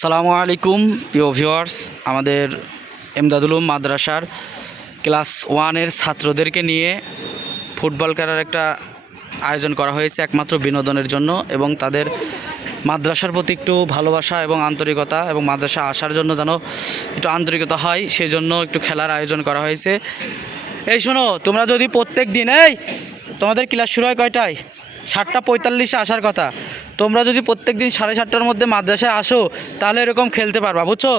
আসসালামু আলাইকুম প্রিয় ভিউয়ার্স, আমাদের এমদাদুল উলুম মাদ্রাসার ক্লাস 1-এর ছাত্রদেরকে নিয়ে ফুটবল খেলার একটা আয়োজন করা হয়েছে একমাত্র বিনোদনের জন্য এবং তাদের মাদ্রাসার প্রতি একটু ভালোবাসা এবং আন্তরিকতা এবং মাদ্রাসা আসার জন্য যেন একটু আন্তরিকতা হয় সেই জন্য একটু খেলার আয়োজন করা হয়েছে। এই শোনো, তোমরা যদি প্রত্যেক দিন তোমাদের ক্লাস শুরু হয় কয়টায়? 7:45-এ আসার কথা। তোমরা যদি প্রত্যেক দিন 7:30টার মধ্যে মাদ্রাসায় আসো তাহলে এরকম খেলতে পারবা, বুঝছো?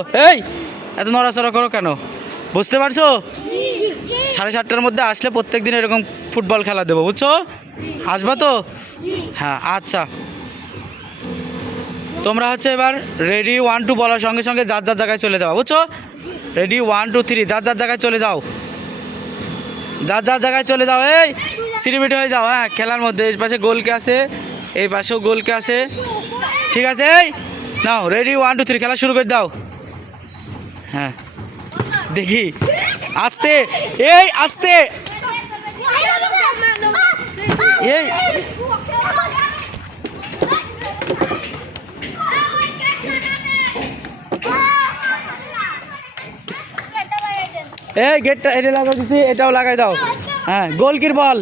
এত নড়াচড়া করো কেন? বুঝতে পারছো? 7:30টার মধ্যে আসলে প্রত্যেক দিন এরকম ফুটবল খেলা দেবো, বুঝছো? আসবা তো? হ্যাঁ, আচ্ছা। তোমরা এবার রেডি 1 2 বলার সঙ্গে সঙ্গে যার যার জায়গায় চলে যাও, বুঝছো? রেডি 1 2 3 যার যার জায়গায় চলে যাও, যার যার জায়গায় চলে যাও। সিরিবিটি হয়ে যাও। হ্যাঁ, খেলার মধ্যে এই পাশে গোলকে আছে, এই পাশেও গোলকে আছে, ঠিক আছে? নাও রেডি 1 2 3 খেলা শুরু করে দাও। হ্যাঁ, দেখি আস্তে, আস্তে, গেটটা এটা লাগাই দিছি, এটাও লাগাই দাও। হ্যাঁ, গোলকির বল।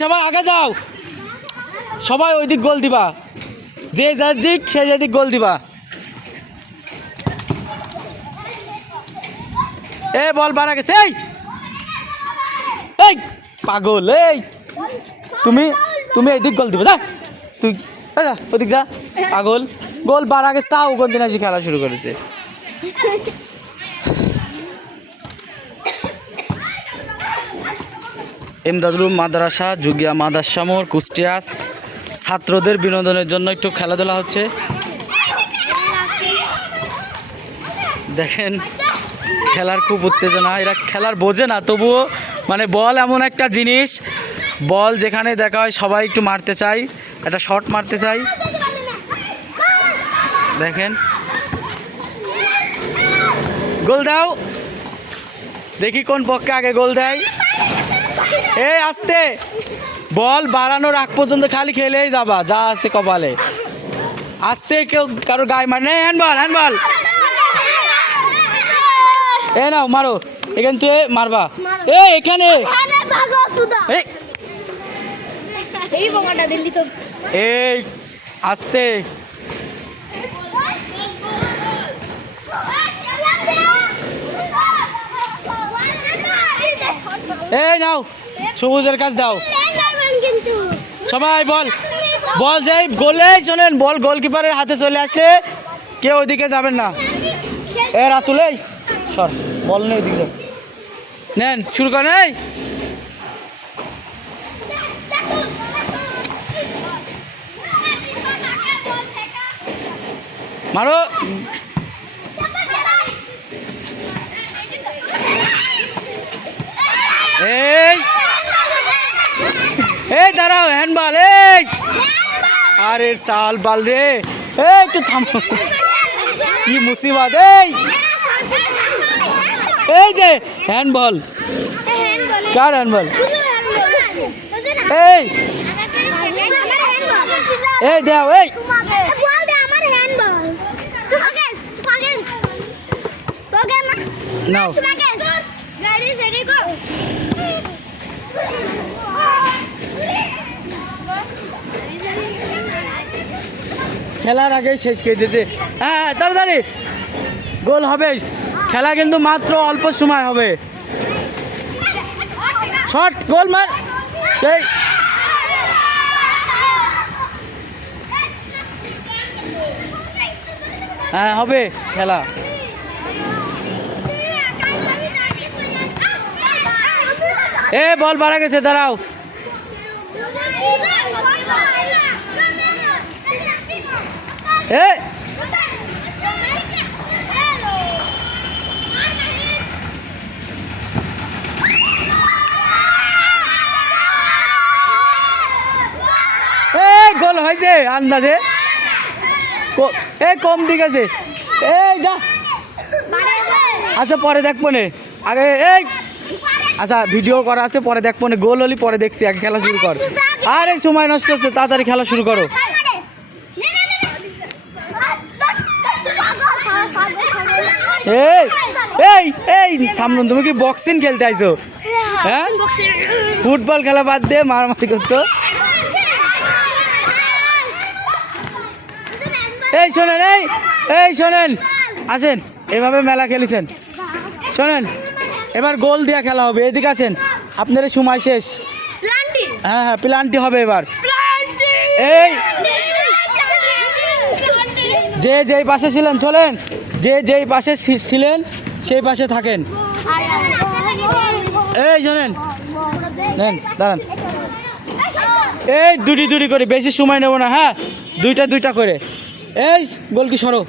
সবাই আগে যাও, সবাই ওই দিক গোল দিবা, যে যার দিক সে যেদিক গোল দিবা। বল বাড়া গেছে। এই পাগল, তুমি তুমি এইদিক গোল দিবা, যা তুই ওদিক যা, পাগল। গোল বাড়া গেছে, তাও কোন দিন আসি খেলা শুরু করেছে। এমদাদুল উলুম মাদ্রাসা জুগিয়া মাদ্রাসা মোড় কুষ্টিয়া ছাত্রদের বিনোদনের জন্য একটু খেলাধুলা হচ্ছে। দেখেন খেলার খুব উত্তেজনা, এরা খেলার বোঝে না, তবুও মানে বল এমন একটা জিনিস, বল যেখানে দেখা হয় সবাই একটু মারতে চাই, একটা শট মারতে চাই। দেখেন গোল দাও, দেখি কোন পক্ষে আগে গোল দেয়। আস্তে, বল বাড়ানোর আগ পর্যন্ত খালি খেলেই যাবা, যা আছে কপালে। আস্তে, কেউ কারো গায়ে মার নেই। Handball, handball. নাও মারো, এখান থেকে মারবা। এখানে আস্তে, নাও সবুজের কাজ দাও। সবাই বল, বল যাই গোলে। শোনেন, বল গোলকিপারের হাতে চলে আসলে কেউ ওইদিকে যাবেন না। রাতুল সর, বল নেই ওইদিকে, নেন শুরু করেন। মারো। দাঁড়াও, হ্যান্ডবল। আরে সাল বাল রে, একটু থামো, কি মুসিবত। যে হ্যান্ডবল, কার হ্যান্ডবল? দাও। নাও, খেলার আগে শেষ করে দিতে। হ্যাঁ, তাড়াতাড়ি গোল হবে। খেলা কিন্তু মাত্র অল্প সময় হবে। শট, গোল মার। হ্যাঁ, হবে খেলা। বল বাড়া গেছে, দাঁড়াও। গোল হয়েছে আন্দাজে, কম দিক আছে। যা, আচ্ছা পরে দেখবো নে, আগে আচ্ছা ভিডিও করা আছে, পরে দেখবো নে। গোল হলি পরে দেখছি, আগে খেলা শুরু কর। আরে সময় নষ্ট হচ্ছে, তাড়াতাড়ি খেলা শুরু করো। এই এই এই সামরুন, তুমি কি বক্সিং খেলতে আইছো? হ্যাঁ, ফুটবল খেলা বাদ দিয়ে মারামারি করছো। এই শোনেন, এই শোনেন, আসেন, এভাবে মেলা খেলেছেন, শোনেন, এবার গোল দিয়ে খেলা হবে, এদিকে আসেন, আপনার সময় শেষ। হ্যাঁ হ্যাঁ, প্লান্টি হবে এবার। এই যে যেই পাশে ছিলেন চলেন, যে যেই পাশে ছিলেন সেই পাশে থাকেন। এই শোনেন, নেন দাঁড়ান, এই দুটি দুটি করে, বেশি সময় নেব না, হ্যাঁ, দুইটা দুইটা করে। এই গোলকি সরো,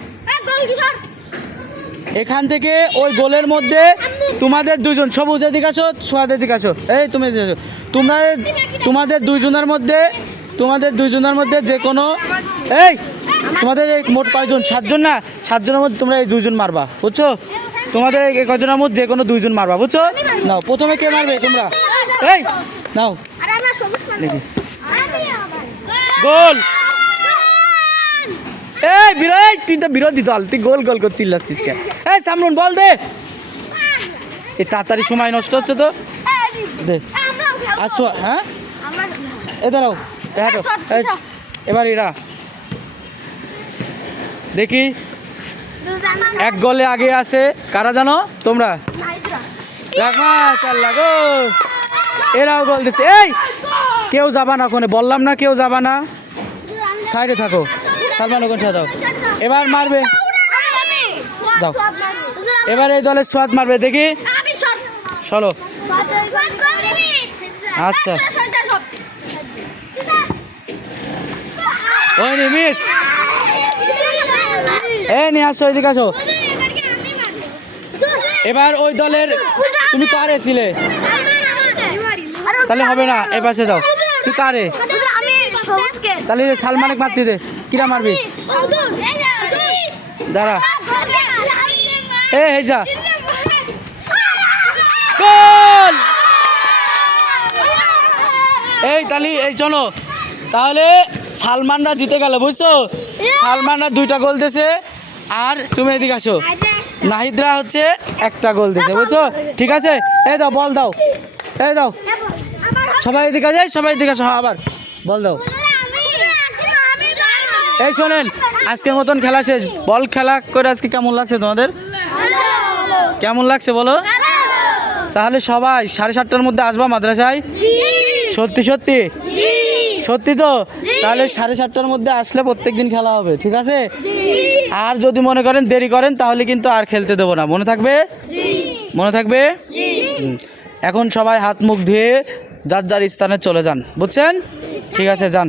এখান থেকে ওই গোলের মধ্যে তোমাদের দুজন, সবুজ এদিকে আসো, সোয়াদ এদিকে আসো, এই তুমি তোমরা তোমাদের দুইজনের মধ্যে যে কোনো, এই তোমাদের এই মোট কয়জন? 7 জন না? 7 জনের মধ্যে তোমরা এই 2 জন মারবা, বুঝছো? তোমাদের এই কয়জনের মধ্যে যে কোনো 2 জন মারবা, বুঝছো? নাও, প্রথমে কে মারবে তোমরা? এই নাও, গোল। এই বিরোধ, তুই তো বিরোধী দল, তুই গোল গোল করে চিল্লাচ্ছিস কেন? এই সামরুন বল দে, এই তাড়াতাড়ি সময় নষ্ট হচ্ছে তো, দে আসো। হ্যাঁ, এ দাঁড়াও, এবার এরা দেখি 1 গোলে আগে আছে কারা জানো তোমরা? মাশাআল্লাহ গো, এরাও গোল দিচ্ছে। এই কেউ যাবা না, ওখানে বললাম না কেউ যাবা না, সাইডে থাকো। সালমান ওখানে দাও, এবার মারবে, দাও, এবার এই দলের সোয়াদ মারবে, দেখি চলো। আচ্ছা, ওই নি মিস, এই নিয়ে আসো, এদিকে আসো। এবার ওই দলের তুমি কারে ছিলে? তাহলে হবে না, এ পাশে যাও, তুই কারে? তাহলে সালমানেক মারতে দে, কিরা মারবি? দাঁড়া, এই যা গোল। এই তাহলে এই চলো, তাহলে সালমানরা জিতে গেল, বুঝছো? সালমানরা 2টা গোল দিয়েছে, আর তুমি এদিকে আসো, নাহিদরা হচ্ছে 1টা গোল দিয়েছে, বুঝছো? ঠিক আছে, এই দাও, বল দাও, এই দাও, সবাই এদিকে যায়, সবাই এদিকে আসো, আবার বল দাও। এই শোনেন, আজকের মতন খেলা শেষ। বল খেলা করে আজকে কেমন লাগছে তোমাদের? কেমন লাগছে বলো? তাহলে সবাই 7:30টার মধ্যে আসবা মাদ্রাসায়? সত্যি সত্যি? সত্যি তো? তাহলে 7:30টার মধ্যে আসলে প্রত্যেকদিন খেলা হবে, ঠিক আছে? আর যদি মনে করেন দেরি করেন তাহলে কিন্তু আর খেলতে দেবো না, মনে থাকবে? মনে থাকবে? এখন সবাই হাত মুখ ধুয়ে যার যার স্থানে চলে যান, বুঝছেন? ঠিক আছে, যান।